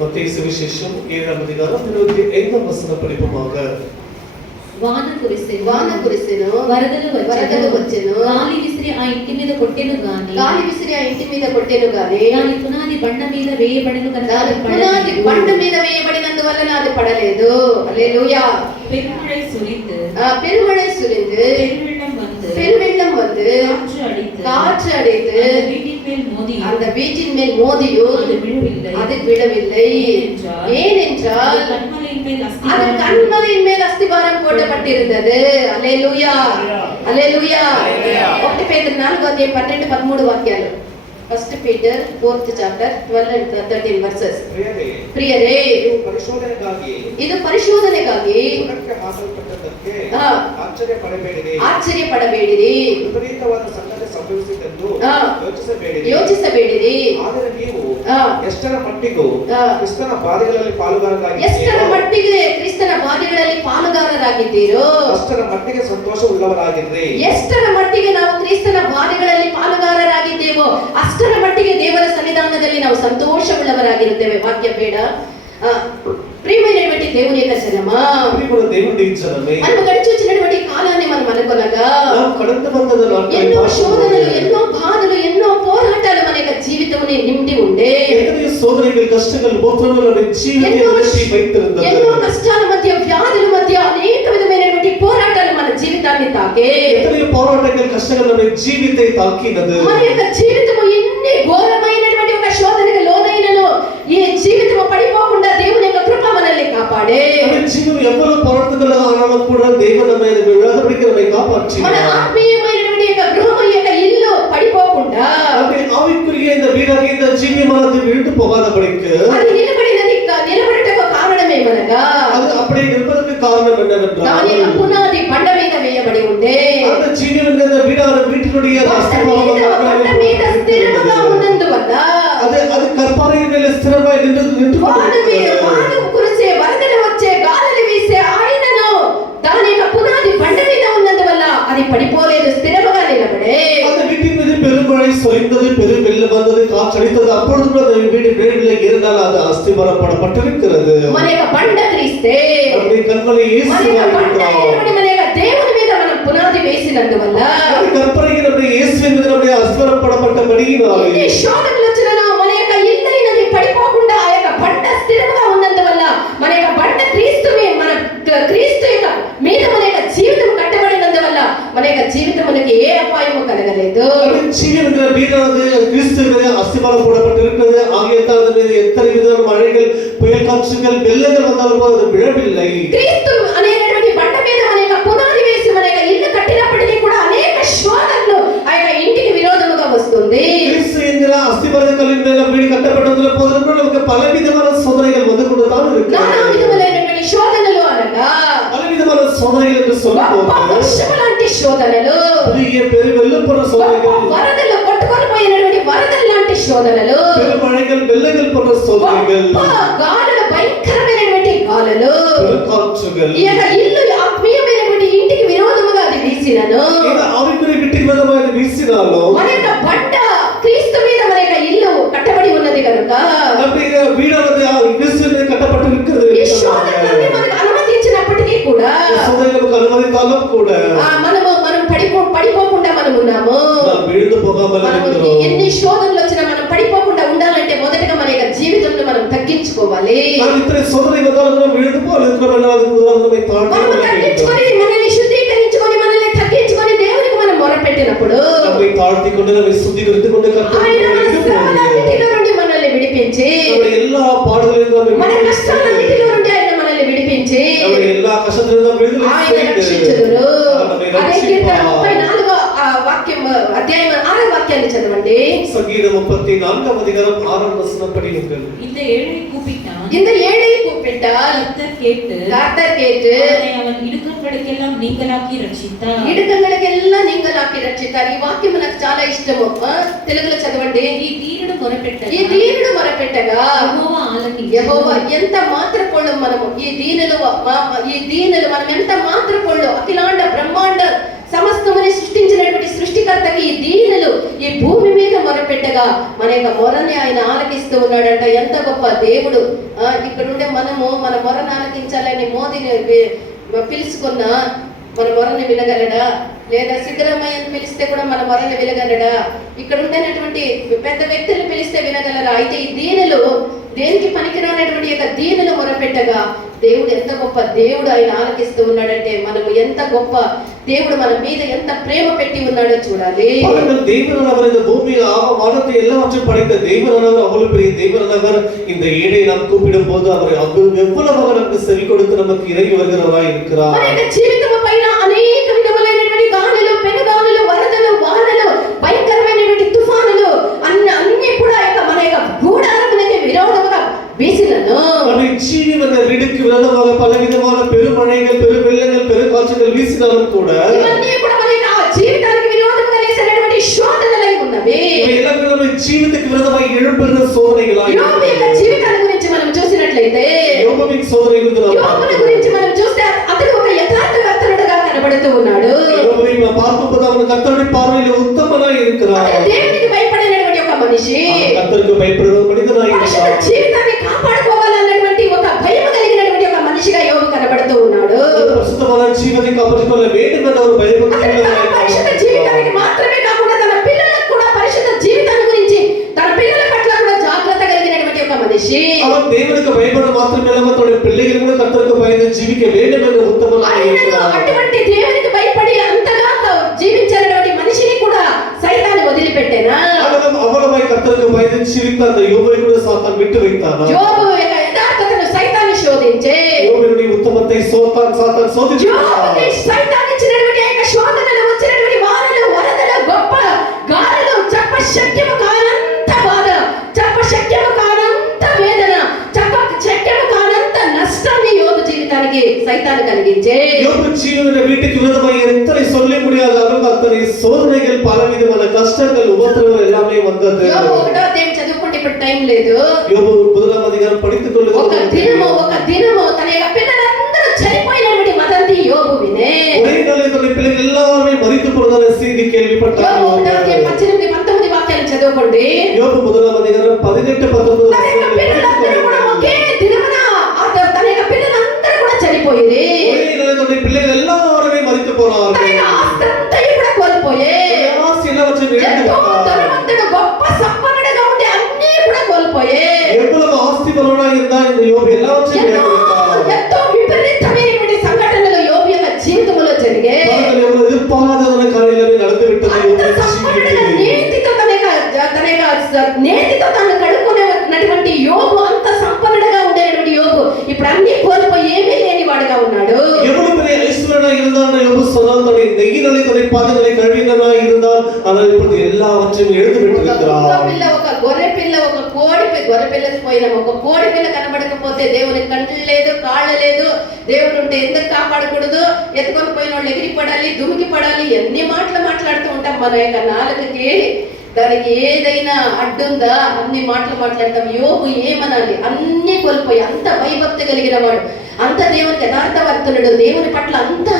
மத்தேயு சுவிசேஷம் 7ஆம் அதிகாரம் 25ஆம் வசனம் படிப்போமாக. వాన కురిసెను వరదలు వచ్చెను గాలి విసిరి ఆ ఇంటి మీద కొట్టెను గాని దాని పునాది బండ మీద వేయబడిన కనుక వేయబడినందువలన అది పడలేదు. హల్లెలూయా. பெருமழை சுரிந்து பெருவெள்ளம் வந்து காற்று அடித்து அந்த வீட்டின் மேல் மோதியும் அது விழவில்லை. ஏனென்றால் அது கன்மலையின் மேல் அஸ்திபாரம் போடப்பட்டிருந்தது. அல்லேலூயா, அல்லேலூயா. 1 பேதுரு 4:12-13 వాక్యాలు. 1 Peter 4th chapter 12 and 13 verses. ಪ್ರಿಯರೇ, ಇದು ಪರಿಶೋಧನೆಗಾಗಿ ಆಶ್ಚರ್ಯಪಡಬೇಡಿರಿ, ವಿಪರೀತವಾದ ಸಂಗತಿ ಸಂಭವಿಸಿತೆಂದು ಯೋಚಿಸಬೇಡಿರಿ. ಆದರೆ ನೀವು ಎಷ್ಟರ ಮಟ್ಟಿಗೂ ಕ್ರಿಸ್ತನ ಬಾಧೆಗಳಲ್ಲಿ ಪಾಲುಗಾರರಾಗಿದ್ದೀರೋ ಅಷ್ಟರ ಮಟ್ಟಿಗೆ ಸಂತೋಷವುಳ್ಳವರಾಗಿರ್ರಿ. ಎಷ್ಟರ ಮಟ್ಟಿಗೆ ನಾವು ಕ್ರಿಸ್ತನ ಬಾಧೆಗಳಲ್ಲಿ ಪಾಲುಗಾರರಾಗಿದ್ದೇವೋ ಅಷ್ಟರ ಮಟ್ಟಿಗೆ ದೇವರ ಸನ್ನಿಧಾನದಲ್ಲಿ ನಾವು ಸಂತೋಷವುಳ್ಳವರಾಗಿರುತ್ತೇವೆ. ವಾಕ್ಯ ಬೇಡ. ప్రియమైనటువంటి దేవుని యొక్క జనమా, మనం గడిచి వచ్చినటువంటి కాలాన్ని మనం అనుకోనగా ఎన్నో శోధనలు, ఎన్నో బాధలు, ఎన్నో పోరాటాలు మన యొక్క జీవితంని నిండి ఉండే. ఎన్నో కష్టాల మధ్య, వ్యాధుల మధ్య అనేక విధమైనటువంటి పోరాటాలు మన జీవితాన్ని తాకే. మన యొక్క జీవితము ఎన్ని ఘోరమైనటువంటి ఒక శోధనకు లోనైనను ఈ జీవితము పడిపోకుండా దేవుని యొక్క కృప మనల్ని కాపాడే. మన ఆత్మీయమైనటువంటి యొక్క గృహము యొక్క ఇల్లు పడిపోకుండా అది నిలబడటకు కారణమేమనగా దాని యొక్క పునాది బండ మీద వేయబడి ఉండే. బండ మీద స్థిరముగా ఉన్నందువల్ల వాన కురిసే, వరదలు వచ్చే, గాలులు వీసే ఆయనను దాని యొక్క పునాది బండ మీద ఉన్నందువల్ల అది పడిపోలేదు, స్థిరముగా నిలబడే. பெருமழை சொரிந்தது, பெரும் வெள்ளம் வந்தது, காற்றடித்தது, அப்பொழுது அந்த வீடு வேடிலே இருந்தால் அது அஸ்திபாரம் போடப்பட்டிருக்கிறது. మన యొక్క బండ క్రీస్తే, நம்முடைய கண்மலை இயேசுவாயிருக்கிறார். మన యొక్క దేవుని మీద మనం పునాది వేసినందువల్ల கற்பனைக்கு நம்முடைய இயேசுவின் மீது நம்முடைய அஸ்திபாரம் போடப்பட்டபடியினாலே ఈ శోధనలు వచ్చినా మన యొక్క ఇల్లైనది పడిపోకుండా ఆ యొక్క బండ స్థిరంగా ఉన్నందువల్ల మన యొక్క బండ క్రీస్తుమే, మన క్రీస్తు యొక్క మీద మన యొక్క జీవితం కట్టబడినందువల్ల మన యొక్క జీవితమునకి ఏ అపాయము కలగలేదు. ஜீவனுக்கு வீடானது கிறிஸ்துவிலே அஸ்திபாரம் போடப்பட்டிருக்கிறது. ஆகியதால் அதன் மீது எத்தனை விதமான மழைகள், புயல் காற்றுகள், வெள்ளங்கள் வந்தாலும் அது விழவில்லை. క్రీస్తు అనేటువంటి బండ మీద మన యొక్క పునాది వేసి మన యొక్క ఇల్లు కట్టినప్పటికీ కూడా అనేక శోధనలు ఆ యొక్క ఇంటికి విరోధముగా వస్తుంది. கிறிஸ்து என்கிற அஸ்திபார கல்லின் மேல வீடு கட்டப்பட்டதுல போதும் நமக்கு பல விதமான சோதனைகள் வந்து கொண்டு தான் இருக்கு. నానా విధములైనటువంటి శోధనలు అనగా பல விதமான சோதனைகள் என்று சொல்லும்போது వర్షములాంటి శోధనలు, பெரிய பெருవెల్లం போன்ற சோதனைகள், వరదలు కొట్టుకొని పోయినటువంటి వరదలు లాంటి శోధనలు, பெருமழைகள், வெள்ளங்கள் போன்ற சோதனைகள், గాలులు, భయంకరమైనటువంటి గాలులు, காற்றுகள், ఈ యొక్క ఇల్లు ఆత్మీయమైనటువంటి ఇంటికి విరోధముగా అది వీసినను, ఆవికుని వీటికి విరోధముగా అది వీసినాలో మన యొక్క బండ క్రీస్తు మీద మన యొక్క ఇల్లు కట్టబడి ఉన్నది కనుక நம்முடைய வீடானது கிறிஸ்து மீது கட்டப்பட்டிருக்கிறது. ఈ శోధనలన్నీ మనకు అనుమతించినప్పటికీ కూడా சோதனைகளுக்கு అనుమతించాலும் கூட మనం పడిపోకుండా మనం ఉన్నాము. వీழ்ந்து போகாமல் இருக்கிறோம். ఎన్ని శోధనలు వచ్చినా మనం పడిపోకుండా ఉండాలంటే మొదటగా మన యొక్క జీవితంలో మనం తగ్గించుకోవాలి. ఇతర సోదరి వదలను వీழ்ந்து తగ్గించుకొని మనల్ని శుద్ధీకరించుకొని మనల్ని తగ్గించుకొని దేవునికి మనం మొరపెట్టినప్పుడు ఆయన మన శ్రమలన్నిటిలో నుండి మనల్ని విడిపించి, எல்லா పాడుகளிலும் మన కష్టాలన్నిటిలో నుండి ఆయన మనల్ని విడిపించి எல்லா కష్టంలో ఆయన రక్షించుదురు. అదే కీర్తన 34వ అధ్యాయం 6వ వాక్యాన్ని చదవండి. సంగీతం 34వ అధ్యాయం 6వ వచనం படியுங்கள். இந்த ஏழை கூப்பிட்டான், கர்த்தர் கேட்டு அவன் இடுக்கண்களுக்கெல்லாம் நீங்களாக்கி ரட்சித்தார். ఈ వాక్యం నాకు చాలా ఇష్టము. తెలుగులో చదవండి. ఈ దీనుడు మొరపెట్టగా యెహోవా ఎంత మాత్రపోళ్ళు మనము, ఈ దీనులు మనం ఎంత మాత్రపోళ్ళు, అఖిలాండ బ్రహ్మాండ సమస్తముని సృష్టించినటువంటి సృష్టికర్తకి ఈ దీనులు ఈ భూమి మీద మొరపెట్ట మొరపెట్టగా మన యొక్క మొరని ఆయన ఆలకిస్తూ ఉన్నాడంట. ఎంత గొప్ప దేవుడు! ఇక్కడ ఉండే మనము మన మొరను ఆలకించాలని మోదీని పిలుచుకున్న మన మొరని వినగలడా? లేదా సిద్ధరామయ్యను పిలిస్తే కూడా మన మొరని వినగలడా? ఇక్కడ ఉండేటువంటి పెద్ద వ్యక్తులను పిలిస్తే వినగలరా? అయితే ఈ దీనులు దేనికి పనికిరానటువంటి యొక్క దీనులు మొరపెట్టగా దేవుడు ఎంత గొప్ప దేవుడు ఆయన ఆలకిస్తూ ఉన్నాడంటే మనము ఎంత గొప్ప దేవుడు మన మీద ఎంత ప్రేమ பெட்டி ఉన్నాடோ చూడాలి. பாருங்கள், தேவனவர் இந்த பூமியில் வானத்தை எல்லாவற்றையும் படைத்த தேவனவர் அவ்வளவு பெரிய தேவனவர் இந்த ஏழை நாம் கூப்பிடும் போது அவர் எவ்வளவு நமக்கு செவி கொடுத்து நமக்கு இறங்கி வருகிறவராய் இருக்கிறார். మన యొక్క జీవితం పైన అనేక విధములైనటువంటి గాలులు, పెనుగాలులు, వరదలు, వానలు, భయంకరమైనటువంటి తుఫానులు అన్ని కూడా మన యొక్క గూడారమునకి విరోధముగా వీసినను. మన జీవన వీడికి విరోధமாக పలవిధమైన పెరుమழைகள், పెరువెள்ளங்கள், పెరుకాற்றுகள் వీసినాலும் కూడా ఇవన్నీ కూడా మన యొక్క జీవితానికి విరోధంగా లేసినటువంటి శోధనలై ఉన్నవి. ఇవన్నీ మన జీవితానికి విరోధമായി எழும்புகிற சோதனைகளாய். యోబు యొక్క జీవితాన్ని గురించి మనం చూసినట్లయితే యోబుకి సోదరుని గురించి మనం చూస్తే అతడు ఒక యథార్థవంతుడుగా కనబడుతూ ఉన్నాడు. యోబుని பார்க்கும்போது அவன் கர்த்தருடைய பார்வையில் உத்தமனாய் இருக்கிறார். దేవునికి భయపడినటువంటి ఒక మనిషి, కర్తருக்கு భయపడే మనిషిగా పరిశుద్ధ జీవితాన్ని కాపాడుకోవాలన్నటువంటి ఒక భయం కలిగినటువంటి ఒక మనిషిగా యోబు కనబడుతూ ఉన్నాడు. పరిశుద్ధమైన జీవితాన్ని కాపాడుకోవాల వేడుకన్న ఒక భయభక్తులు పరిశుద్ధ జీవితానికి మాత్రమే కాకుండా తన పిల్లలకు కూడా పరిశుద్ధ జీవితాన్ని గురించి తన పిల్లల పట్ల కూడా జాగ్రత్త కలిగినటువంటి ఒక మనిషి. அவன் தேவனுக்கு பயப்பட மாத்திரமே இல்லாம தன்னுடைய பிள்ளைகள் கூட கர்த்தருக்கு பயந்து ஜீவிக்க வேண்டும் என்ற உத்தமனாய் இருக்கிறார். అటువంటి దేవునికి భయపడి అంతగా జీవించినటువంటి మనిషిని కూడా సైతాను వదిలిపెట్టేనా? అவ்வளவாய் కర్తருக்கு பயந்து జీవిత அந்த యోబుவை கூட சாத்தான் விட்டு வைத்தானா? యోబు యొక్క యథార్థతను సైతాను శోధించే. యోబుని ఉత్తమத்தை సాతాన్ శోధించాడు. యోబుకి సైతాను ఇచ్చినటువంటి యొక్క శోధనలు, వచ్చినటువంటి వానలు, వరదలు, గొప్ప గాలులు, చెప్ప శక్యము కానంత బాధ, చెప్ప శక్యము కానంత వేదన, చెప్ప శక్యము కానంత నష్టాన్ని యోబు జీవితానికి సైతాను కలిగించే. யோபு ஜீவன வீட்டுக்கு விரோதமாக எத்தனை சொல்ல முடியாத அளவுக்கு அத்தனை சோதனைகள், பலவிதமான கஷ்டங்கள், உபத்திரவங்கள் எல்லாமே வந்தது. యోబు ఒకటో అధ్యాయం చదువుకుంటే ఇప్పుడు టైం లేదు. యోబు முதலாம் அதிகாரம் படித்துக் கொள்ளுங்கள். ఒక దినము తన యొక్క పిల్లలందరూ చనిపోయినటువంటి వదంతి యోబు వినే. ஒரே நாளில் தன்னுடைய பிள்ளைகள் எல்லாருமே மரித்து போனதான செய்தி கேள்விப்பட்டார். యోబు ఒకటో అధ్యాయం 18, 19 వాక్యాలు చదువుకోండి. యోబు முதலாம் அதிகாரம் 18, 19 తన యొక్క పిల్లలందరూ కూడా ఒకే దినమున తన యొక్క పిల్లలందరూ కూడా చనిపోయింది. ஒரே நாளில் தன்னுடைய பிள்ளைகள் எல்லாருமே மரித்து తన போனார்கள். యొక్క ఆస్తంతా కూడా కోల్పోయే. ஆசி எல்லாவற்றையும் இழந்து ఎంతో விட்டார். ధనవంతుడు, గొప్ప సంపన్నుడుగా ఉండి అన్నీ కూడా కోల్పోయే. எவ்வளவு ஆஸ்தி பலனாக இருந்தா இந்த யோபு எல்லாவற்றையும் இழந்து விட்டார். ఎంతో విపరీతమైనటువంటి సంఘటనలు యోబు యొక్క జీవితంలో జరిగాయి. பாருங்கள், எவ்வளவு எதிர்பாராததான காரியங்கள் நடந்து விட்டது யோபு అంత సంపన్నుడుగా ஜீவிதத்தில். నీతితో తన నేతితో తాను కడుక్కునేటువంటి యోబు, అంత సంపన్నుడుగా ఉండేటువంటి యోబు ఇప్పుడు అన్ని కోల్పోయి ఏమీ లేని వాడుగా ఉన్నాడు. எவ்வளவு பெரிய ஐஸ்வரனா இருந்தான் யோபு சொன்னால் தன்னுடைய நெய்யினாலே தன்னுடைய பாதங்களை கழுவினனா இருந்தால் ஆனால் இப்பொழுது எல்லாவற்றையும் எழுந்து விட்டிருக்கிறார். ఒక గొర్రె పిల్ల, ఒక గొర్రె పిల్లకు పోయినాం. ఒక కోడి పిల్ల కనబడకపోతే దేవుని కండ్లు లేదు, కాళ్ళు లేదు, దేవుడు ఉంటే ఎందుకు కాపాడకూడదు, ఎత్తుకొని పోయిన వాళ్ళు ఎగిరి పడాలి, దుమికి పడాలి, ఎన్ని మాటలు మాట్లాడుతూ ఉంటాం. మన యొక్క నాలుకకి దానికి ఏదైనా అడ్డుందా? అన్ని మాటలు మాట్లాడతాం. యోబు ఏమనాలి? అన్ని కోల్పోయి అంత భయభక్తి కలిగిన వాడు, అంత దేవునికి యథార్థవర్తనుడు, దేవుని పట్ల అంత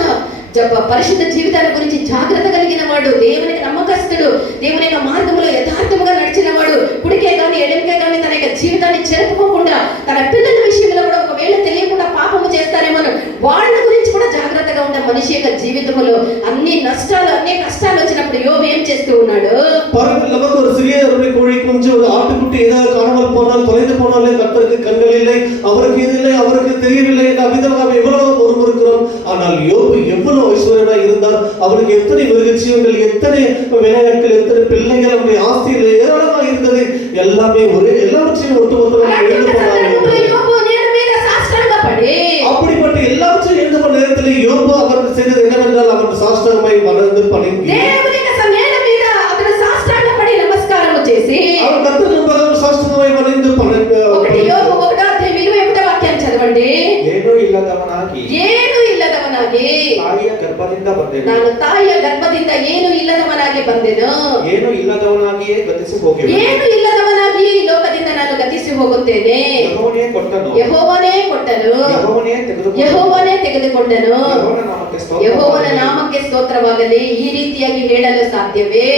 పరిశుద్ధ జీవితాన్ని గురించి జాగ్రత్త కలిగిన వాడు, దేవునికి నమ్మకస్తుడు, దేవుని యొక్క మార్గంలో యథార్థముగా నడిచిన వాడు, కుడికే కానీ ఎడమకే కానీ తన యొక్క జీవితాన్ని చెరుపుకోకుండా తన పిల్లల విషయంలో కూడా ఒకవేళ తెలియకుండా పాపము చేస్తారేమో వాళ్ళ గురించి కూడా జాగ్రత్తగా ఉండే మనిషి యొక్క జీవితంలో అన్ని నష్టాలు, అన్ని కష్టాలు వచ్చినప్పుడు యోబు ఏం చేస్తూ ఉన్నాడు? பாருங்கள், நமக்கு ஒரு சிறிய கோழி குஞ்சு, ஒரு ஆட்டுக்குட்டி ஏதாவது காணாமல் போனால், தொலைந்து போனாலே கர்த்தருக்கு கண்கள் இல்லை, அவருக்கு இது இல்லை, அவருக்கு தெரியவில்லை என்ற அவிதமாக எவ்வளவு முறுமுறுக்கிறோம். ஆனால் யோபு எவ்வளவு ஐஸ்வர்யனா இருந்தார். அவருக்கு எத்தனை மிருகஜீவங்கள், எத்தனை விளையாட்கள், எத்தனை பிள்ளைகள், அவருடைய ஆஸ்தியில் ஏராளமாக இருந்தது. எல்லாமே ஒரே எல்லாவற்றையும் ஒட்டுமொத்தமாக எழுந்து போனார். அப்படிப்பட்ட எல்லாவற்றையும் எழுந்து போன நேரத்தில் யோபு அவர் செய்தது என்னவென்றால் அவர் சாஷ்டாங்கமாய் வணங்கி பணிந்து அவர் கர்த்தருக்கு முன்பாக சாஷ்டாங்கமாய் வணங்கி பணிந்து ಏನು ಇಲ್ಲದವನಾಗಿ ತಾಯಿಯ ಗರ್ಭದಿಂದ ಬಂದೆನು. ನಾನು ತಾಯಿಯ ಗರ್ಭದಿಂದ ಏನು ಇಲ್ಲದವನಾಗಿ ಬಂದೆನು. ಏನು ಇಲ್ಲದವನಾಗಿಯೇ ಗತಿಸಿ ಹೋಗುವೆನು. ಏನು ಇಲ್ಲದವನಾಗಿ ಈ ಲೋಕದಿಂದ ನಾನು ಗತಿಸಿ ಹೋಗುತ್ತೇನೆ. ಯೆಹೋವನೇ ಕೊಟ್ಟನು. ಯೆಹೋವನೇ ಕೊಟ್ಟನು. ಯೆಹೋವನೇ ತೆಗೆದುಕೊಂಡನು. ಯೆಹೋವನ ನಾಮಕ್ಕೆ ಸ್ತೋತ್ರವಾಗಲಿ. ಈ ರೀತಿಯಾಗಿ ಹೇಳಲು ಸಾಧ್ಯವೇ?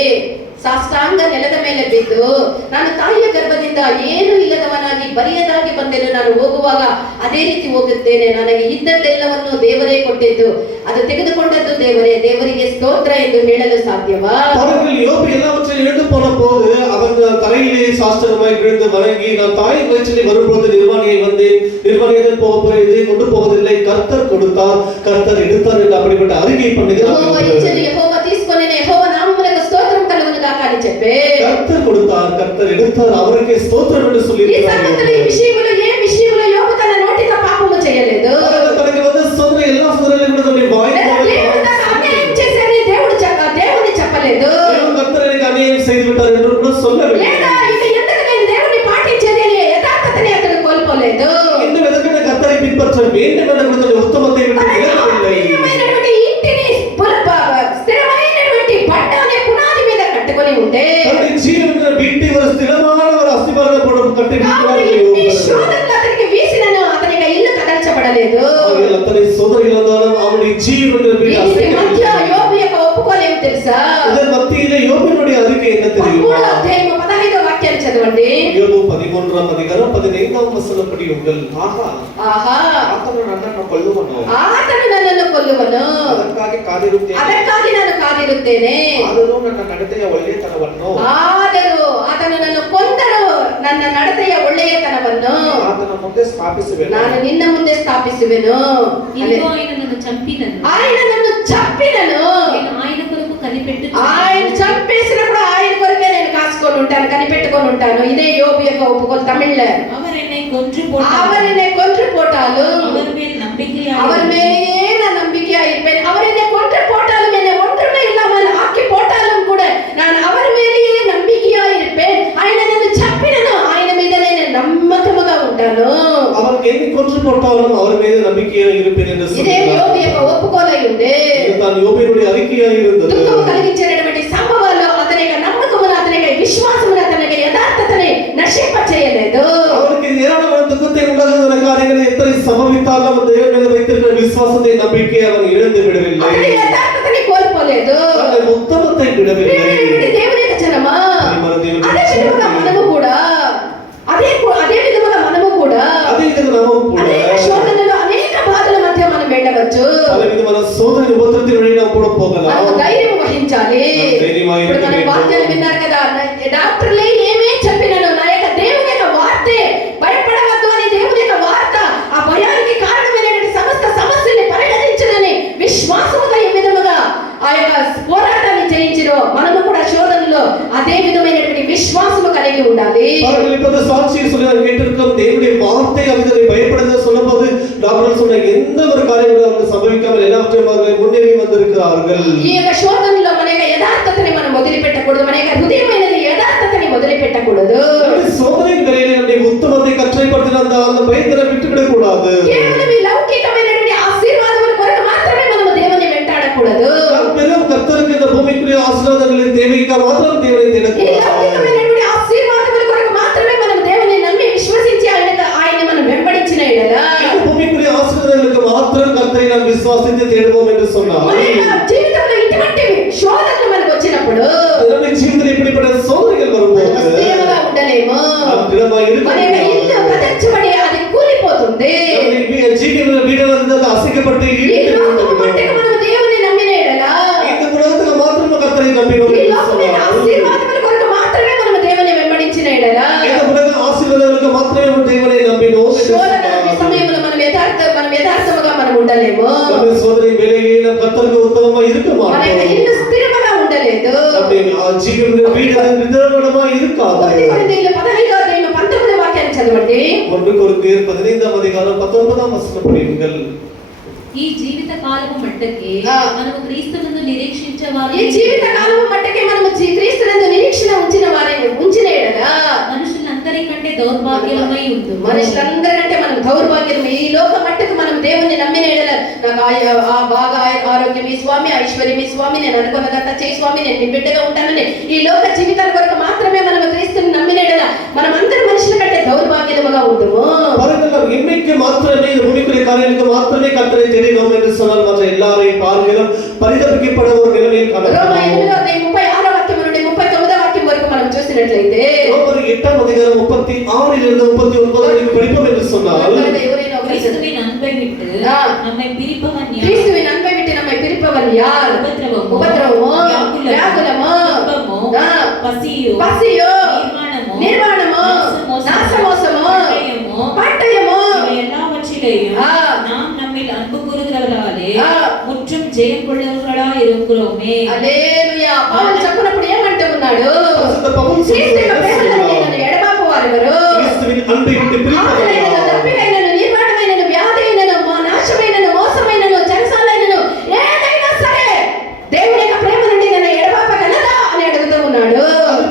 ಸಾಷ್ಟಾಂಗ ನೆಲದ ಮೇಲೆ ಬಿದ್ದು ನಾನು ತಾಯಿಯ ಗರ್ಭದಿಂದ ಏನು ಇಲ್ಲದವನಾಗಿ ಬರಿಯದಾಗಿ ಬಂದೆನು. ನಾನು ಹೋಗುವಾಗ ಅದೇ ರೀತಿ ಹೋಗುತ್ತೇನೆ. ನನಗೆ ಇದ್ದದ್ದೆಲ್ಲವನ್ನು ದೇವರೇ ಕೊಟ್ಟಿದ್ದು, ಅದು ತೆಗೆದುಕೊಂಡದ್ದು ದೇವರೇ. ದೇವರಿಗೆ ಸ್ತೋತ್ರ ಎಂದು ಹೇಳಲು ಸಾಧ್ಯವಾ? பாருங்கள், யோபு எல்லாவற்றையும் இழந்து போன போது அவன் தரையிலே சாஷ்டாங்கமாய் விழுந்து வணங்கி, நான் தாய் வயிற்றிலே வரும்போது நிர்வாணியை வந்தேன், நிர்வாணியை இதை கொண்டு போவதில்லை, கர்த்தர் கொடுத்தார், கர்த்தர் எடுத்தார் என்று அப்படிப்பட்ட அறிக்கை பண்ணுகிறார். యెహోవా తీసుకొనెను, యెహోవా నామమునకు స్తోత్రం కలుగును గాక అని చెప్పే கர்த்தர் கொடுத்தார், கர்த்தர் எடுத்தார், அவருக்கே స్తోత్రం என்று சொல்லி ఈ సంగతులు ఈ విషయములో ఏ విషయములో యోబు తన నోటితో పాపము చేయలేదు. తనకి వந்த సోదర எல்லா సోదరులను కూడా తన వాయి దేవుడు తనకు అన్యాయం చేశారని దేవుని చెప్పలేదు. கர்த்தருக்கு அநியாயம் செய்து விட்டார் என்று கூட சொல்லவில்லை. లేదా ఇక ఎందుకు నేను దేవుని పాటించేది అని యథార్థతని అతను కోల్పోలేదు. இந்த விதத்தில் கர்த்தரை பின்பற்ற வேண்டும் என்ற கூட உத்தமத்தை விட்டு விலகவில்லை. ఇంటిని స్థిరమైనటువంటి బండ అనే పునాది మీద కట్టుకొని ఉంటే தன்னுடைய ஜீவன வீட்டை ஒரு ஸ்திரமான ஒரு அஸ்திபாரம் போட்டு கட்டி శోధనలు అతనికి వీసినను అతనికి ఇల్లు కదల్చబడలేదు. అతని సోదరులు వந்தாலும் அவனுடைய ஜீவன வீடு మధ్య యోబు యొక్క ఒప్పుకోలేము తెలుసా? இதன் மத்தியிலே யோபுனுடைய அறிக்கை என்ன தெரியுமா? 13వ అధ్యాయం 15వ వాక్యాన్ని చదవండి. యోబు 13వ అధ్యాయం 15వ వచనం படியுங்கள். ఆహా ఆతను నన్ను కొల్లువను, ఆతను నన్ను కొల్లువను, ಅದಕ್ಕಾಗಿ ನಾನು ಕಾದಿರುತ್ತೇನೆ. ಆದರೂ ನನ್ನ ನಡತೆಯ ಒಳ್ಳೆಯತನವನ್ನು, ಆದರೂ ಆತನು ನನ್ನ ಕೊಂದರು, ನನ್ನ ನಡತೆಯ ಒಳ್ಳೆಯತನವನ್ನು ಆತನ ಮುಂದೆ ಸ್ಥಾಪಿಸುವೆನು, ನಾನು ನಿನ್ನ ಮುಂದೆ ಸ್ಥಾಪಿಸುವೆನು. ఇదిగో ఆయన నన్ను చంపినను, ఆయన నన్ను చంపినను, నేను ఆయన కొరకు కనిపెట్టుచున్నాను. ఆయన చంపేసినప్పుడు ఆయన కొరకే నేను కాసుకొని ఉంటాను, కనిపెట్టుకొని ఉంటాను. ఇదే యోబు యొక్క ఒప్పుకోలు. తమిళ్ல அவர் என்னை கொன்று போட்டார், அவர் என்னை கொன்று போட்டாலும் அவர் மேல் நம்பிக்கையாய் அவர் மேலேயே நான் நம்பிக்கையா இருப்பேன். அவர் என்னை கொன்று போட்டாலும், என்னை ஒன்றுமே இல்லாமல் ஆக்கி போட்டாலும் கூட நான் அவர் மேலேயே நம்பிக்கையா இருப்பேன். ఆయన నన్ను చంపినను, ఆయన మీద నేను నమ్మకముగా ఉంటాను. அவர் என்னை கொன்று போட்டாலும் அவர் மீது நம்பிக்கையாக இருப்பேன் என்று ఇదే சொன்னார். యోబు యొక్క ఒప్పుకోలై ఉంది. இதுதான் யோபுனுடைய அறிக்கையாக இருந்தது. దుఃఖము కలిగించేటటువంటి సంభవాలు అతని యొక్క నమ్మకమును, అతని యొక్క విశ్వాసమును, అతని యొక్క యథార్థతని నశింప చేయలేదు. அவருக்கு ஏராளமான துக்கத்தை உண்டாக்குகிற காரியங்களை எத்தனை சம்பவித்தாலும் தேவன் மீது வைத்திருக்கிற விசுவாசத்தை நம்பிக்கையை அவன் இழந்து விடவில்லை, అతని యథార్థతని కోల్పోలేదు. அவன் உத்தமத்தை விடவில்லை. దేవుని యొక్క జనమా, అదే విధముగా మనము కూడా అదే విధంగా అనేక శోధనలు, అనేక బాధల మధ్య మనం వెళ్ళవచ్చు. పల విధమైన శోధన ఉపద్రవத்தின் வழி நாம் கூட போகலாம். మనం ధైర్యం వహించాలి. ఇప్పుడు మనం వాక్యాలు విన్నారు కదా, డాక్టర్లే ఏమే చెప్పినను నా యొక్క దేవుని యొక్క వార్తే, భయపడవద్దు అని దేవుని యొక్క వార్త ఆ భయానికి కారణమైనటువంటి సమస్త సమస్యల్ని పరిహరించనని విశ్వాసముగా ఈ విధముగా ఆ యొక్క పోరాటాన్ని జయించినో మనము కూడా శోధనలో అదే విధమైనటువంటి విశ్వాసము కలిగి ఉండాలి. அவர்கள் இப்போது சாட்சியை சொல்லி கேட்டிருக்கிறோம். தேவனுடைய வார்த்தை அவர்களை பயப்படுத்த சொல்லும்போது டாக்டர் சொன்ன எந்த ஒரு காரியங்களும் அவர்கள் சம்பவிக்காமல் எல்லாவற்றையும் அவர்கள் முன்னேறி வந்திருக்கிறார்கள். ఈ యొక్క శోధనలో మన యొక్క యథార్థతని మనం వదిలిపెట్టకూడదు, మన యొక్క హృదయమైనది యథార్థతని వదిలిపెట్టకూడదు. சோதனையின் வேளையிலே நம்முடைய உத்தமத்தை கற்றைப்படுத்தின அந்த பயத்தை விட்டுவிடக் கூடாது. కేవలం ఈ లౌకికమైనటువంటి ఆశీర్వాదముల కొరకు మాత్రమే మనం దేవుని వెంటాడకూడదు. பெரும் கர்த்தருக்கு இந்த பூமிக்குரிய ஆசீர்வாதங்களின் தேவைக்கு மாத்திரம் தேவனை ఈ தேடக்கூடாது. లౌకికమైనటువంటి ఆశీర్వాదముల కొరకు మాత్రమే మనం దేవుని నమ్మి విశ్వసించి ఆయన మనం వెంబడించిన ఎడల இந்த பூமிக்குரிய ஆசீர்வாதங்களுக்கு மாத்திரம் கர்த்தரை நாம் விசுவாசித்து தேடுவோம் என்று சொன்னார். మన యొక్క జీవితంలో ఇటువంటి శోధనలు మనకు వచ్చినప్పుడు நம்முடைய జీవితంలో இப்படிப்பட்ட சோதனைகள் வரும்போது స్థిరంగా ఉండలేము. நாம் திடமாக இருக்க మన యొక్క ఇల్లు కదల్చబడి అది కూలిపోతుంది. நம்முடைய జీవితంలో వీడలంతా అసికపట్టి ఈ లోకము మట్టుకు మనం దేవుని నమ్మిన ఎడల, இந்த உலகத்துக்கு மாத்திரம் கர்த்தரை நம்பினோம் ఈ என்று లోకమైన சொன்னார். ఆశీర్వాదముల కొరకు మాత్రమే మనం దేవుని వెంబడించిన ఎడల, இந்த உலக ஆசீர்வாதங்களுக்கு மாத்திரమే நாம் தேவனை நம்பினோம் என்று శోధన சொன்னார். సమయంలో మనం యథార్థముగా మనం ఉండలేము. நம்முடைய சோதனை வேளையிலே நாம் கர்த்தருக்கு உத்தமமா இருக்க మన యొక్క மாட்டோம். ఇల్లు స్థిరముగా ఉండలేదు. நம்முடைய జీవితంలో వీడు నిద్రపడమా இருக்காது. 1 కొరింథీయులు 15వ అధ్యాయం 19వ వాక్యాన్ని చదవండి. 1 కొరింథీయులు 15వ అధ్యాయం 19వ వచనం படியுங்கள். ఈ జీవిత కాలము మట్టుకే మనము క్రీస్తునందు నిరీక్షించేవారు, ఈ జీవిత కాలము మట్టుకే మనము క్రీస్తునందు నిరీక్షణ ఉంచిన ఎడల మనుషులందరికంటే దౌర్భాగ్యులమై ఉండు. మనుషులందరికంటే మనం దౌర్భాగ్యం. ఈ లోక మట్టుకు మనం దేవుణ్ణి నమ్మిన ఎడల నాకు బాగా ఆరోగ్యం ఈ స్వామి, ఐశ్వర్యం ఈ స్వామి, నేను అనుకున్నదంతా చేయి స్వామి, నేను నీ బిడ్డగా ఉంటానని ఈ లోక జీవితాల కొరకు మాత్రమే మనం క్రీస్తుని నమ్మిన ఎడల మనం అందరి మనుషుల కంటే దౌర్భాగ్యముగా ఉండుము. பாருங்கள், இன்னைக்கு மாத்திரமே இந்த பூமிக்குரிய காரியங்களுக்கு மாத்திரமே கர்த்தரை தேடினோம் என்று சொன்னால் மற்ற எல்லாரையும் பார்க்கிறோம் பரிதபிக்கப்பட ஒரு நிலைமையில் రోమా 8వ అధ్యాయం 36వ వాక్యం నుండి 39వ చూసినట్లయితే ரோமர் 8ஆம் அதிகாரம் 36 இலிருந்து 39 வரை படிப்போம் என்று சொன்னால் ఎవరైనా ఒక கிறிஸ்துவின் அன்பை விட்டு நம்மை பிரிப்பவன் யார்? கிறிஸ்துவின் அன்பை விட்டு நம்மை பிரிப்பவன் யார்? உபத்திரவமோ, வியாகுலமோ, பசியோ, நிர்வாணமோ, நாசமோசமோ, பட்டயமோ, எல்லாவற்றிலேயும் நாம் நம்மில் அன்பு கூறுகிறவர்களாலே முற்றும் ஜெயம் கொள்ளவர்களாய் இருக்கிறோமே. హల్లెలూయా. పౌలు చెప్పినప్పుడు ఏమంటూ ఉన్నాడు? క్రీస్తు యొక్క ప్రేమలో నేను ఎడబాపువారు ఎవరు? கிறிஸ்துவின் அன்பை விட்டு பிரிப்பவன் తప్పికైనను, నిర్వాణమైనను, వ్యాధైనను, నాశమైనను, మోసమైనను, చెరసాలైనను ఏదైనా సరే దేవుని యొక్క ప్రేమ నుండి నన్ను ఎడబాపగలదా అని అడుగుతూ ఉన్నాడు.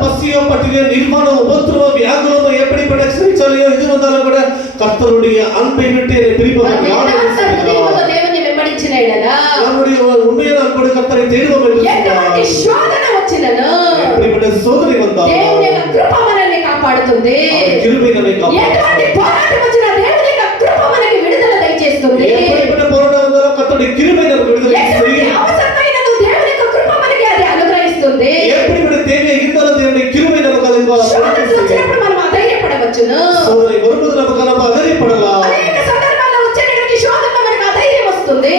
பசியோ பட்டினியோ நிர்வாணம் உபத்திரவம் வியாகுலமோ எப்படிப்பட்ட சிறைச்சாலையோ இது வந்தாலும் கூட கர்த்தருடைய அன்பை விட்டு என்னை பிரிப்பவன் யார் என்று சொல்கிறார். దేవుని వెంబడించిన ఎడలా நம்முடைய உண்மையான அன்போடு கர்த்தரை தேடுவோம் என்று ఎటువంటి శోధన వచ్చినను எப்படிப்பட்ட சோதனை வந்தாலும் దేవుని యొక్క కృప మనల్ని కాపాడుతుంది. அவர் கிருபை நம்மை காப்பாற்றும். ఎటువంటి పోరాటం వచ్చినా దేవుని యొక్క కృప మనకి విడుదల దయచేస్తుంది. எப்படிப்பட்ட போராட்டம் வந்தாலும் கர்த்தருடைய கிருபை நமக்கு விடுதலை செய்யும். అవసరమైనను దేవుని యొక్క కృప మనకి అది అనుగ్రహిస్తుంది. எப்படிப்பட்ட தேவை இருந்தாலும் தேவனுடைய கிருபை நமக்கு அதை శోధనలు వచ్చినప్పుడు మనం అధైర్యపడవచ్చును. சோதனை வரும்போது நமக்கு நம்ம அதைரியப்படலாம். అనేక సందర్భాల్లో వచ్చేటటువంటి శోధనలో మనకు అధైర్యం వస్తుంది.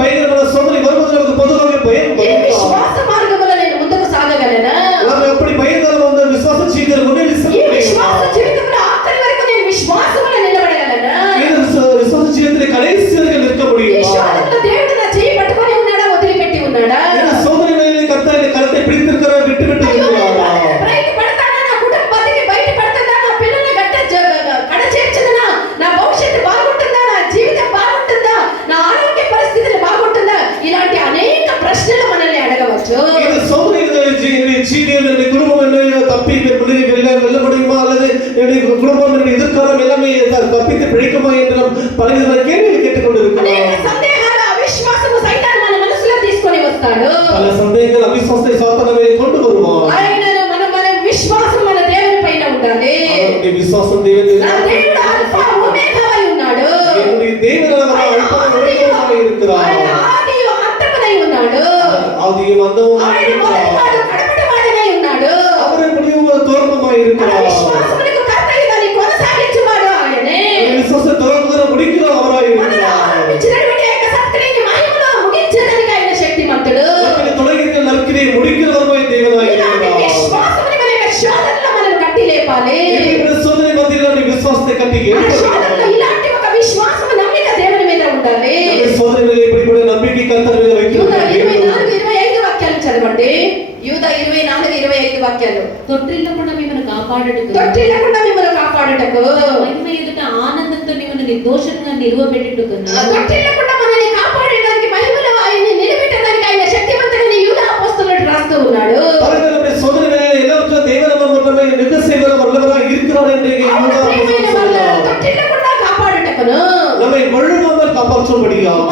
பயங்கரமான சோதனை வரும்போது நமக்கு பொதுவாக பயம் ఈ வரும். విశ్వాస మార్గంలో నేను ముందుకు సాగగలనా? நாம் எப்படி பயந்தாலும் அந்த விசுவாச ஜீவிதத்தில் முன்னேறி ఈ செல்ல విశ్వాస முடியும். జీవితంలో ఆఖరి వరకు నేను విశ్వాసంలో నిలబడగలనా? விசுவாச ஜீவிதத்தில் கடைசி வரைக்கும் நிற்க ఈ முடியுமா? శోధనలో దేవుడు నా చేయి పట్టుకొని ఉన్నాడా, వదిలిపెట్టి ఉన్నాడా? இந்த சோதனை வேளையிலே கர்த்தர் இந்த கரத்தை பிடித்திருக்கிறார், விட்டு இருக்கிறாரா? బయట పడతానా? నా కుటుంబం బతికి బయట పడుతుందా? నా పిల్లల్ని కడ చేర్చదనా? నా భవిష్యత్తు బాగుంటుందా? నా జీవితం బాగుంటుందా? నా ఆరోగ్య పరిస్థితులు బాగుంటుందా? ఇలాంటి అనేక ప్రశ్నలు మనల్ని అడగవచ్చు. இந்த சோதனை ஜீவியம் என்னுடைய குடும்பம் என்ன தப்பி வெல்ல முடியுமா, அல்லது என்னுடைய குடும்பம் என்னுடைய எதிர்காலம் எல்லாமே தப்பித்து பிழைக்குமா என்று நாம் பலவிதமான கேள்விகள் கேட்டுக்கொண்டிருக்கிறோம். అనేక సందేహాలు, అవిశ్వాసము సైతాను మన మనసులో తీసుకొని వస్తాడు. பல சந்தேகங்கள் அவிசுவாசத்தை சாத்தான் நம்மை கொண்டு வருவான். ఆయనను మన విశ్వాసం మన దేవుని పైన ఉండాలి. அவருடைய விசுவாசம் தேவன் నా దేవుడు అల్ఫా ఒమేగా అయి ఉన్నాడు. என்னுடைய தேவன் அவர் அல்பாவும் இருக்கிறார். ఆయన ఆదియు అంతమునై ఉన్నాడు. ஆதியும் அந்தமும் ఆయన మొదటివాడు కడపటివాడనై ఉన్నాడు. அவரை முடிவும் தோற்றமாய் మన இருக்கிறார். విశ్వాసమునకు కర్తయు దాన్ని కొనసాగించువాడు ఆయనే. விசுவாச தோற்ற முடிக்கிற அவராய் మనలో இருக்கிறார். ఆరంభించినటువంటి యొక్క సత్క్రియని మహిమలో ముగించడానికి ఆయన శక్తిమంతుడు. தொடங்கிய நற்கிரியை முடிக்கிறவருமாய் தேவனாய் ఇలాంటి இருக்கிறார். విశ్వాసముని మన యొక్క శోధనలో మనం కట్టి లేపాలి. இந்த சோதனை மத்தியில் நம்முடைய விசுவாசத்தை கட்டி మన எழுப்ப శోధనలో ఇలాంటి ఒక విశ్వాసము నమ్మిక దేవుని మీద ఉండాలి. நம்முடைய சோதனைகளை இப்படிப்பட்ட நம்பிக்கை கர்த்தர் மீது வைக்க యూదా வேண்டும். 24:25 వాక్యాలు చదవండి. యూదా 24:25 వాక్యాలు. తొట్టిల్లకుండా మిమ్మల్ని కాపాడుటకు, తొట్టిల్లకుండా మిమ్మల్ని కాపాడుటకు, మహిమ ఎదుట ఆనందంతో మిమ్మల్ని నిర్దోషంగా నిలువబెట్టుటకును, తొట్టిల్లకుండా మనల్ని కాపాడడానికి మహిమలో ఆయన్ని నిలబెట్టడానికి ఆయన శక్తివంతుడని యూదా అపోస్తలుడు రాస్తూ ఉన్నాడు. பாருங்கள், நம்முடைய சோதனை வேளையில் எல்லாவற்றும் தேவன் நம்மை நிர்ணய செய்வர வல்லவராய் இருக்கிறார் என்று ఆయన ప్రియమైన వాళ్ళ తొట్టిల్లకుండా కాపాడుటకును, நம்மை முழுவதும் காப்பாற்றும்படியாக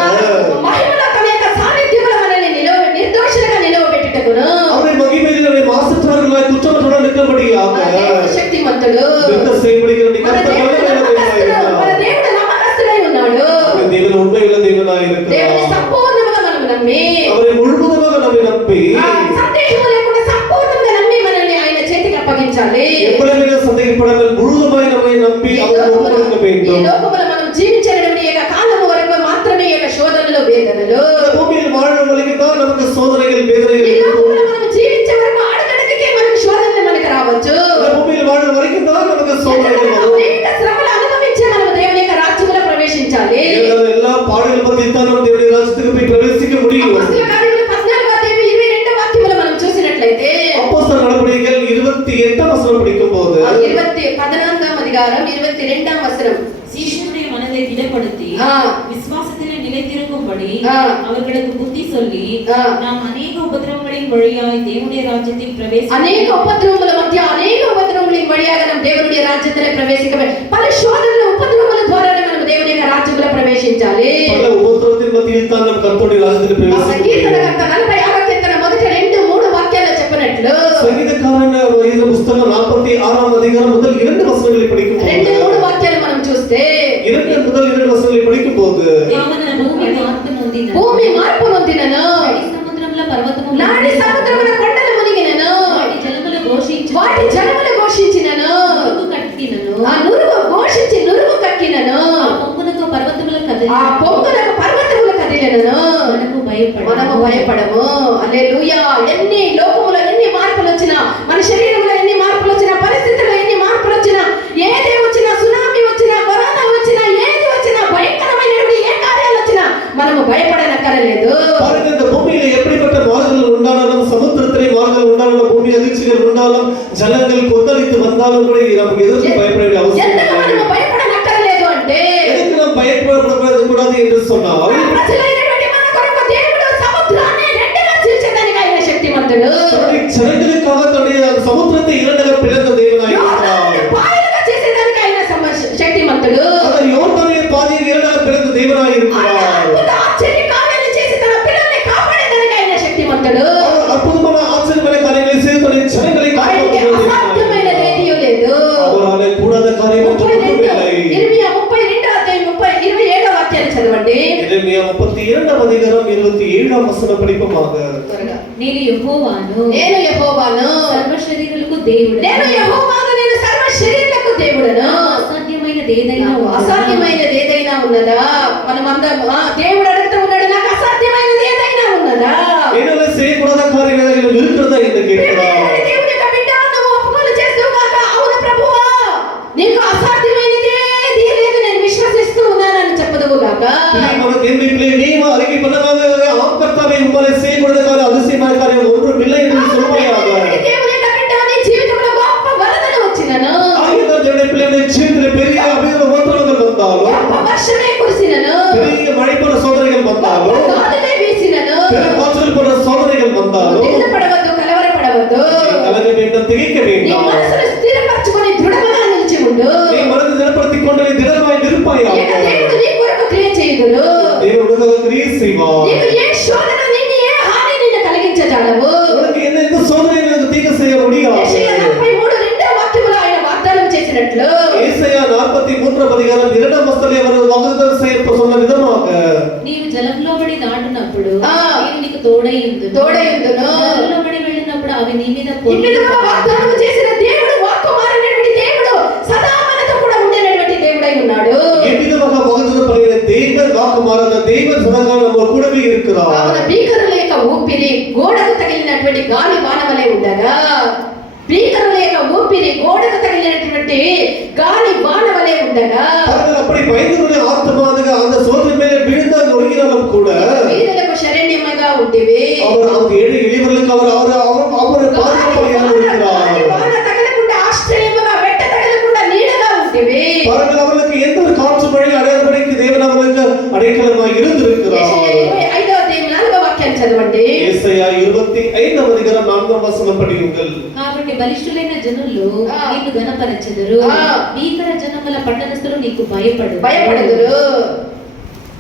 మహిమలో తన యొక్క సాన్నిధ్యంలో మనల్ని నిర్దోషులుగా నిలవబెట్టుటకును, அவரை மகிமையில் நம்மை மாசற்றவர்களாய் குற்றமற்றவர்களாய் நிற்கும்படியாக మన దేవుడు శక్తిమంతుడు. நிர்ணய செய்யும்படியாக మన దేవుడు నమ్మకస్తుడై ఉన్నాడు. தேவன் உண்மையுள்ள தேவனாய் దేవుని இருக்கிறார். సంపూర్ణంగా మనం నమ్మి, அவரை முழுவதுமாக நம்மை நம்பி సందేహం లేకుండా సంపూర్ణంగా నమ్మి మనల్ని ఆయన చేతికి అప్పగించాలి. எவ்வளவு சந்தேகப்படாமல் முழுவதுமாய் நம்மை நம்பி ఈ அவரை ஒப்புக்கொடுக்க లోకములో வேண்டும். మనం జీవించేటువంటి యొక్క కాలము వరకు మాత్రమే ఈ యొక్క శోధనలు, వేదనలు, இந்த பூமியில் வாழும் வரைக்கும் தான் நமக்கு சோதனைகள் ఈ வேதனைகள் இருக்கும். లోకములో మనం జీవించే వరకు అడుగడుగుకే మనకు శోధనలు మనకు రావచ్చు. இந்த பூமியில் வாழும் வரைக்கும் தான் நமக்கு சோதனைகள் வரும். అనేక శ్రమలు అనుభవించే మనం దేవుని యొక్క రాజ్యంలో ప్రవేశించాలి. எல்லா பாடுகள் பத்தி தான் நம்ம தேவனுடைய ராஜ்யத்துக்கு போய் பிரவேசிக்க முடியும். అపొస్తలుల కార్యములు 14:22 వాక్యములో మనం చూసినట్లయితే, அப்போஸ்தலர் நடபடிகள் 28ஆம் வசனம் படிக்கும்போது 14వ అధికారం 22వ వచనం. சீஷனுடைய மனதை திடப்படுத்தி ఆ, விசுவாசத்திலே நிலைத்திருக்கும்படி ஆ. அவர்களுக்கு புத்தி சொல்லி ஆ. நாம் அநேக உபத்திரவங்களின் வழியாய் தேவனுடைய ராஜ்யத்தில் అనేక ఉపద్రవముల మధ్య అనేక ఉపద్రవముల వழியாக మనం దేవుని రాజ్యத்திலே ప్రవేశించబడి పలు శోధనల ఉపద్రవముల ద్వారానే మనం దేవుని యొక్క రాజ్యంలో ప్రవేశించాలి. பல உபத்திரவத்தின் மத்தியில் தான் நம்ம கர்த்தருடைய ராஜ்யத்தில் பிரவேசிக்க முடியும். కీర్తనకర్త 46వ కీర్తన మొదటి 2-3 వాక్యాల్లో చెప్పినట్లు, సంగీతకారన ఈ పుస్తకం 46ஆம் அதிகாரம் முதல் 2 வசனங்களை படிக்கும்போது 2-3 వాక్యాలు మనం చూస్తే 2 முதல் 2 వచనాలు படிக்கும்போது భూమి మార్పు నొందినను, సముద్రంలో పర్వతము నాడి సముద్రమున కొండలు మునిగినను, జలములు ఘోషించు వాటి జలములు ఘోషించినను, నురుగు కట్టినను, ఆ నురుగు ఘోషించి నురుగు కక్కినను, ఆ పొంగునకు పర్వతముల కదిలి, ఆ పొంగులకు పర్వతములు కదిలినను, మనము భయపడము. హల్లెలూయా. ఎన్ని లోకములో ఎన్ని మార్పులు వచ్చినా, మన శరీరంలో ఎన్ని మార్పులు వచ్చినా, పరిస్థితుల్లో ఎన్ని మార్పులు వచ్చినా, ఏది వచ్చినా, సునామీ వచ్చినా, కరోనా వచ్చినా, ఏది వచ్చినా, భయంకరమైనటువంటి ఏ కార్యాలు వచ్చినా మనము భయపడనక్కరలేదు. பாருங்க, இந்த பூமியில எப்படிப்பட்ட மாறுதல் உண்டானாலும், சமுத்திரத்திலே மாறுதல் உண்டானாலும், பூமி அதிர்ச்சிகள் உண்டாலும், ஜலங்கள் கொந்தளித்து வந்தாலும் கூட நமக்கு எதற்கு பயப்பட வேண்டிய அவசியம் ఎందుకు இல்லை. మనము భయపడనక్కరలేదు అంటే, எதுக்கு நாம் பயப்படக்கூடாது என்று சொன்னால், ప్రజలైనటువంటి మన కొరకు దేవుడు సముద్రాన్ని రెండుగా చీల్చేదానికి ఆయన శక్తిమంతుడు. ஜனங்களுக்காக தன்னுடைய அந்த சமுத்திரத்தை இரண்டாக பிளந்த தேவனாய் இருக்கிறார். యోర్దానుని పాయలుగా చేసేదానికి ఆయన శక్తిమంతుడు. அவர் யோர்தானை பாதியை இரண்டாக பிளந்த தேவனாய் ఆయన இருக்கிறார். అద్భుత ఆశ్చర్య కార్యాలు చేసి తన పిల్లల్ని కాపాడేదానికి ఆయన శక్తిమంతుడు. அவர் அற்புதமான ஆச்சரியமான காரியங்களை செய்து தன்னுடைய ஜனங்களை ఆయనకి காப்பாற்றுகிறார். అసాధ్యమైనది ఏదీ లేదు. அவராலே கூடாத காரியம் ஒன்றும் இல்லை. ఇర్మియా 32వ అధ్యాయం 27వ వాక్యాన్ని చదవండి. எரேமியா 32వ அதிகாரம் 27వ వచనం படிப்போமாக. త్వరగా. నేను యెహోవాను, నేను యెహోవాను, సర్వ శరీరులకు దేవుడు, నేను యెహోవాను, నేను సర్వ శరీరులకు దేవుడను. అసాధ్యమైనది ఏదైనా అసాధ్యమైనది ఏదైనా ఉన్నదా? మనమందరం దేవుడు అడుగుతూ ఉన్నాడు, నాకు అసాధ్యమైనది ఏదైనా ఉన్నదా? என்னால செய்யக்கூடாத காரியம் ஏதாவது இருக்கிறதா என்று கேட்கிறார். దేవుని యొక్క బిడ్డ, నువ్వు ఒప్పుకోలు చేస్తూ కాక, అవును ప్రభువా, నీకు అసాధ్యమైనది ఏదీ లేదు, నేను విశ్వసిస్తూ ఉన్నానని చెప్పదువు కాక. మన దేవుని பிள்ளை நீ அறிக்கை பண்ணாத ஆம் கர்த்தாவே உம்மாலே செய்யக்கூடாத காரியம் அதிசயமான காரியம் ஒன்றும் இல்லை என்று சொல்வாயாக. దేవుని యొక్క బిడ్డ, నీ జీవితంలో గొప్ప వరదలు వచ్చినను, ஆகியதால் என்னுடைய பிள்ளையுடைய ஜீவிதத்தில் பெரிய அபிஷேக உபத்திரவங்கள் வந்தாலும், గొప్ప వర్షమే కురిసినను, பெரிய மழை போன்ற சோதனைகள் வந்தாலும், గాలులే వీసినను, பெருங்காற்றல் போன்ற சோதனைகள் வந்தாலும், దిగులుపడవద్దు, కలవరపడవద్దు. கலங்க வேண்டாம், திகைக்க నీ வேண்டாம். మనసును స్థిరపరచుకొని దృఢముగా నిలిచి ఉండు. நீ மனதை திடப்படுத்திக் கொண்டு நீ திடமாய் நிற்பாயாக. ఇక దేవుడు నీ కొరకు క్రియ చేయుదురు. தேவன் உனக்காக கிரியை செய்வார். నీకు ఏ శోధన, నిన్ను ఏ హాని నిన్ను కలిగించజాలవు. உனக்கு எந்த சோதனை எனக்கு தீங்கு செய்ய முடியாது. యెషయా 43 రెండవ వాక్యములో ఆయన వాగ్దానం చేసినట్లు, ஏசாயா 43వ அதிகாரம் 2వ వచనంలో அவர் వాగ్దానం சொன்ன విధமாக, నీవు జలంలోబడి దాటునప్పుడు ఆ. నేను నీకు తోడైయుందును, తోడైయుందును. జలంలోబడి వెళ్ళినప్పుడు అవి నీ మీద ఈ విధముగా వాగ్దానం చేసిన దేవుడు, వాక్కు మారినటువంటి దేవుడు, సదా మనతో కూడా ఉండేటువంటి దేవుడై ఉన్నాడు. எவ்விதமாக வாக்குத்தத்தம் பண்ணின தேவன், வாக்கு மாறாத தேவன் சதாகாலம் நம்ம கூடவே இருக்கிறார். కావున భీకరుల యొక్క ఊపిరి గోడకు తగిలినటువంటి గాలి వానవలే ఉండగా, భీకరుల యొక్క ఊపిరి గోడకు తగిలినటువంటి గాలి వానవలే ఉండగా, அவர்கள் அப்படி பயந்துடைய ஆத்மாவுக்கு அந்த சோதனை மேலே விழுந்து நொறுங்கினாலும் கூட, వీధులకు శరణ్యముగా ఉంటివి. அவர் ஏழை எளியவர்களுக்கு அவர் பாதுகாப்பாக இருக்கிறார். గాలి వాన తగలకుండా ఆశ్రయముగా, వెట్ట తగలకుండా నీడగా ఉంటివి. அவர்கள் அவர்களுக்கு எந்த ஒரு காற்று மழை அடையாதபடிக்கு தேவன் அவர்களுக்கு அடைக்கலமாக இருந்திருக்கிறார். యెషయా 25వ అధ్యాయం 4వ వాక్యాన్ని చదవండి. ஏசாயா 25వ அதிகாரம் 4వ వచనం படியுங்கள். కాబట్టి బలిష్ఠులైన జనులు ఆ. నిన్ను గణపరచెదరు, ఆ. భీకర జనముల పట్టణస్థులు నీకు பயப்படுதுரு.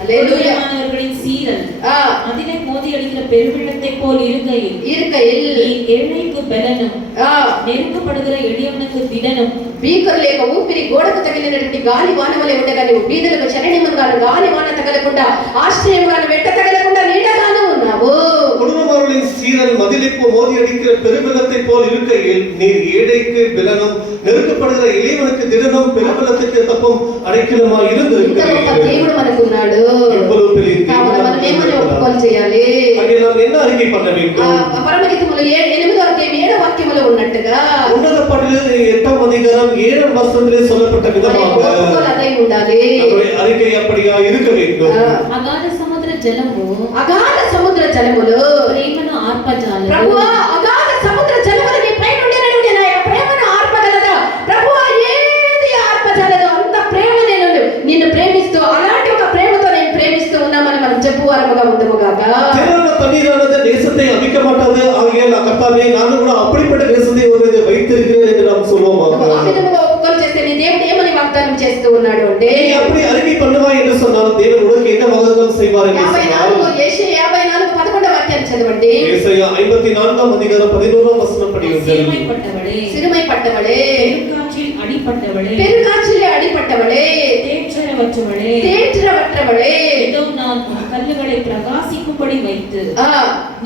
அல்லேலூயா. கொடியமானவர்களின் சீரல் ஆ. அதிலே மோதி அடிக்கிற பெருவெள்ளத்தை போல் இருக்கையில் இருக்கையில் நீ ஏழைக்கு பலனும் ఆ நெருக்கப்படுகிற எளியவனுக்கு திடனும் భీకరు లేక ఊపిరి గోడకు తగిలినటువంటి గాలి వానవలే ఉండగా, నువ్వు బీదలకు శరణ్యముగాను, గాలి వాన తగలకుండా ఆశ్రయముగాను, వెట్ట తగలకుండా నీడగాను ఉన్నావు. குடும்பங்களின் சீரல் மதிலிப்பு மோதி அடிக்கிற பெருவெள்ளத்தை போல் இருக்கையில் நீர் ஏழைக்கு பலனும் நெருக்கப்படுகிற எளியவனுக்கு திடனும் பெருவெள்ளத்துக்கு தப்பும் அடைக்கலமா ఇంత గొప్ప இருந்திருக்கிறீர்கள். దేవుడు మనకున్నాడు. இவ்வளவு பெரிய కావున మనం ఏమని ఒప్పుకోలు చేయాలి? அங்கே நாம் என்ன அறிக்கை பண்ண வேண்டும்? పరమగీతములు 8వ అధ్యాయం 7వ వాక్యములో ఉన్నట్టుగా உன்னத பாட்டில் 8వ அதிகாரம் 7వ வசனத்திலே சொல்லப்பட்ட మన விதமாக ఒప్పుకోలు అదై ఉండాలి. நம்முடைய அறிக்கை அப்படியா இருக்க வேண்டும். అగాధ సముద్ర జలము అగాధ సముద్ర జలములు ప్రేమను ఆర్పజాలదు. ప్రభువా, అగాధ సముద్ర జలములు నీ పైన ఉండేటువంటి నా యొక్క ప్రేమను ఆర్పగలదా? ప్రభువా, ఏది ఆర్పజాలదు? అంత ప్రేమ నేను నిన్ను ప్రేమిస్తూ, అలాంటి ఒక ప్రేమతో నేను ప్రేమిస్తూ ఉన్నామని మనం చెప్పువారముగా ఉందము గాక. திரளான தண்ணீரானது நேசத்தை அவிக்க மாட்டாது. ஆகையால் கர்த்தாவே, நானும் கூட அப்படிப்பட்ட நேசத்தை ஒரு வைத்திருக்கிறேன் என்று நாம் சொல்லுவோம். ఆ విధముగా ఒప్పుకోలు చేస్తే నీ దేవుడు ఏమని వాగ్దానం చేస్తూ ఉన్నాడు అంటే, நீ அப்படி அறிக்கை பண்ணுவா என்று சொன்னால் தேவன் உனக்கு என்ன வாഗ്ദാനം செய்வார் என்று சொன்னால், 54 యెషయా 54 11వ వాక్యాన్ని చదవండి. ஏசாயா 54వ அதிகாரம் 11వ வசனம் படியுங்கள். சிறுமைப்பட்டவளே సిరుమై పట్టవడే, பெருங்காற்றில் அடிபட்டவளே పెరుగాచిలే అడిపట్ట தேற்றப்பட்டவளே தேற்றரவற்றவளே தேற்றவற்றவளே இதோ நான் உன் கல்லுகளை பிரகாசிக்கும்படி வைத்து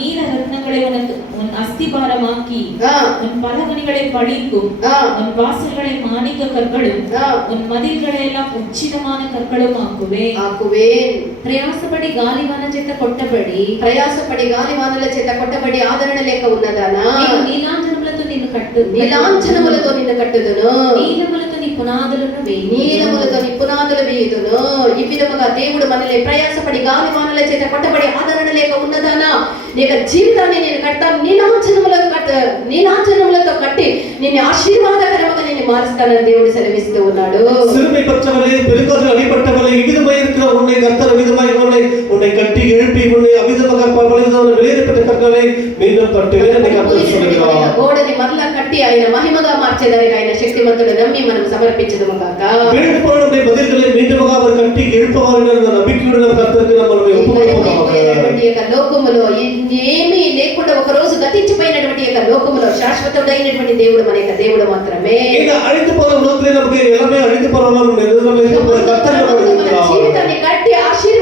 நீல ரத்னங்களை உனக்கு உன் அஸ்திபாரமாக்கி உன் பலகணிகளை படிக்கும் உன் வாசல்களை மாணிக்க கற்களும் உன் மதில்களை எல்லாம் உச்சிதமான கற்களும் ఆకువేన్ ప్రయాసపడి గాలివాన చేత కొట్టబడి ప్రయాసపడి గాలివానల చేత కొట్టబడి ఆదరణ లేక ఉన్నదానా నీలాంజనములతో నిన్ను కట్టు నీలాంజనములతో నిన్ను కట్టుదును నీలములతో నీ పునాదులను వేయి నీలములతో నీ పునాదులు వేయుదును. ఈ విధముగా దేవుడు మనల్ని ప్రయాసపడి గాలివానల చేత కొట్టబడి ఆదరణ లేక ఉన్నదానా నీ జీవితాన్ని నేను కడతాను, నీలాంజనములతో కట్టి నిన్ను ఆశీర్వాదకరముగా నేను మారుస్తానని దేవుడు సెలవిస్తూ ఉన్నాడు. சிறுமைப்பட்டவளே, பெருங்காற்றில் அடிபட்டவளே, இவ்விதமாய் இருக்கிற உன்னை கர்த்தர் விதமாய் உன்னை கட்டி எழுப்பி உன்னை அவிதமாக பலவிதமான வெளியேறப்பட்ட கற்களை மீண்டும் கட்டுவேன் என்று கர்த்தர் சொல்கிறார். గోడని మరలా కట్టి ఆయన మహిమగా మార్చేదానికి ఆయన శక్తిమంతుడు నమ్మి మనం సమర్పించదుము గాక. விழுந்து போன நம்முடைய பதில்களை மீண்டுமாக அவர் கட்டி எழுப்புவார் என்ற நம்பிக்கையுடன் நம்ம கர்த்தருக்கு நம்ம ఈ యొక్క లోకములో ఏమీ లేకుండా ఒక రోజు గతించిపోయినటువంటి యొక్క లోకములో శాశ్వతుడైనటువంటి దేవుడు మన యొక్క దేవుడు మాత్రమే. இந்த அழிந்து போற உலகத்திலே நமக்கு எல்லாமே அழிந்து போறோம், நம்ம கர்த்தர் జీవితాన్ని కట్టి ఆశీర్వాద